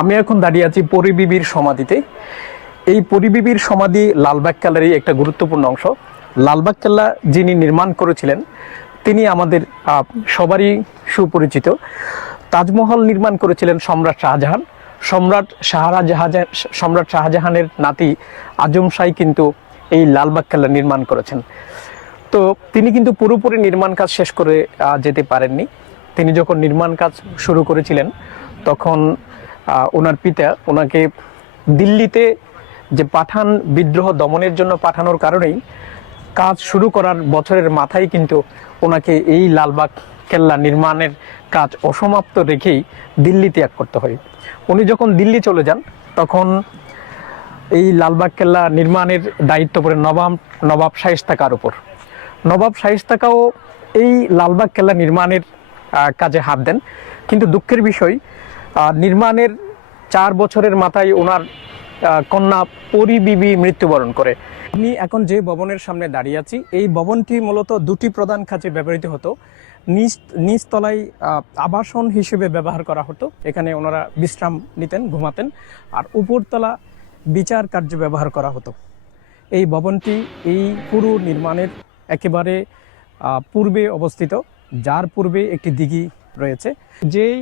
আমি এখন দাঁড়িয়ে আছি পরিবিবির সমাধিতে। এই পরিবিবির সমাধি লালবাগ কেল্লারই একটা গুরুত্বপূর্ণ অংশ। লালবাগ কেল্লা যিনি নির্মাণ করেছিলেন, তিনি আমাদের সবারই সুপরিচিত। তাজমহল নির্মাণ করেছিলেন সম্রাট শাহজাহান। সম্রাট শাহজাহান সম্রাট শাহজাহানের নাতি আজম শাহ কিন্তু এই লালবাগ কেল্লা নির্মাণ করেছেন। তো তিনি কিন্তু পুরোপুরি নির্মাণ কাজ শেষ করে যেতে পারেননি। তিনি যখন নির্মাণ কাজ শুরু করেছিলেন, তখন ওনার পিতা, ওনাকে দিল্লিতে যে পাঠান, বিদ্রোহ দমনের জন্য পাঠানোর কারণেই কাজ শুরু করার বছরের মাথায় কিন্তু ওনাকে এই লালবাগ কেল্লা নির্মাণের কাজ অসমাপ্ত রেখেই দিল্লি ত্যাগ করতে হয়। উনি যখন দিল্লি চলে যান, তখন এই লালবাগ কেল্লা নির্মাণের দায়িত্ব পড়ে নবাব নবাব শাহিস্তাকার উপর। নবাব শাহিস্তাকাও এই লালবাগ কেল্লা নির্মাণের কাজে হাত দেন। কিন্তু দুঃখের বিষয় নির্মাণের চার বছরের মাথায় ওনার কন্যা পরিবিবি মৃত্যুবরণ করে। আমি এখন যে ভবনের সামনে দাঁড়িয়ে আছি, এই ভবনটি মূলত দুটি প্রধান কাজে ব্যবহৃত হতো। নিচ নিচতলায় আবাসন হিসেবে ব্যবহার করা হতো। এখানে ওনারা বিশ্রাম নিতেন, ঘুমাতেন। আর উপরতলা বিচার কার্য ব্যবহার করা হতো। এই ভবনটি এই পুরো নির্মাণের একেবারে পূর্বে অবস্থিত, যার পূর্বে একটি দিঘি রয়েছে। যেই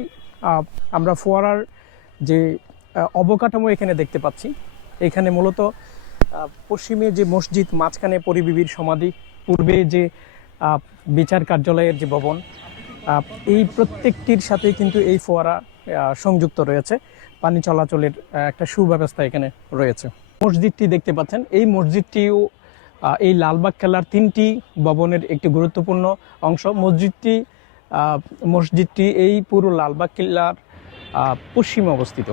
আমরা ফোয়ারার যে অবকাঠামো এখানে দেখতে পাচ্ছি। এখানে মূলত পশ্চিমে যে মসজিদ, মাঝখানে পরিবিবির সমাধি, পূর্বে যে বিচার কার্যালয়ের যে ভবন এই প্রত্যেকটির সাথে কিন্তু এই ফোয়ারা সংযুক্ত রয়েছে। পানি চলাচলের একটা সুব্যবস্থা এখানে রয়েছে। মসজিদটি দেখতে পাচ্ছেন। এই মসজিদটিও এই লালবাগ খেলার তিনটি ভবনের একটি গুরুত্বপূর্ণ অংশ। মসজিদটি মসজিদটি এই পুরো লালবাগ কিল্লার পশ্চিমে অবস্থিত।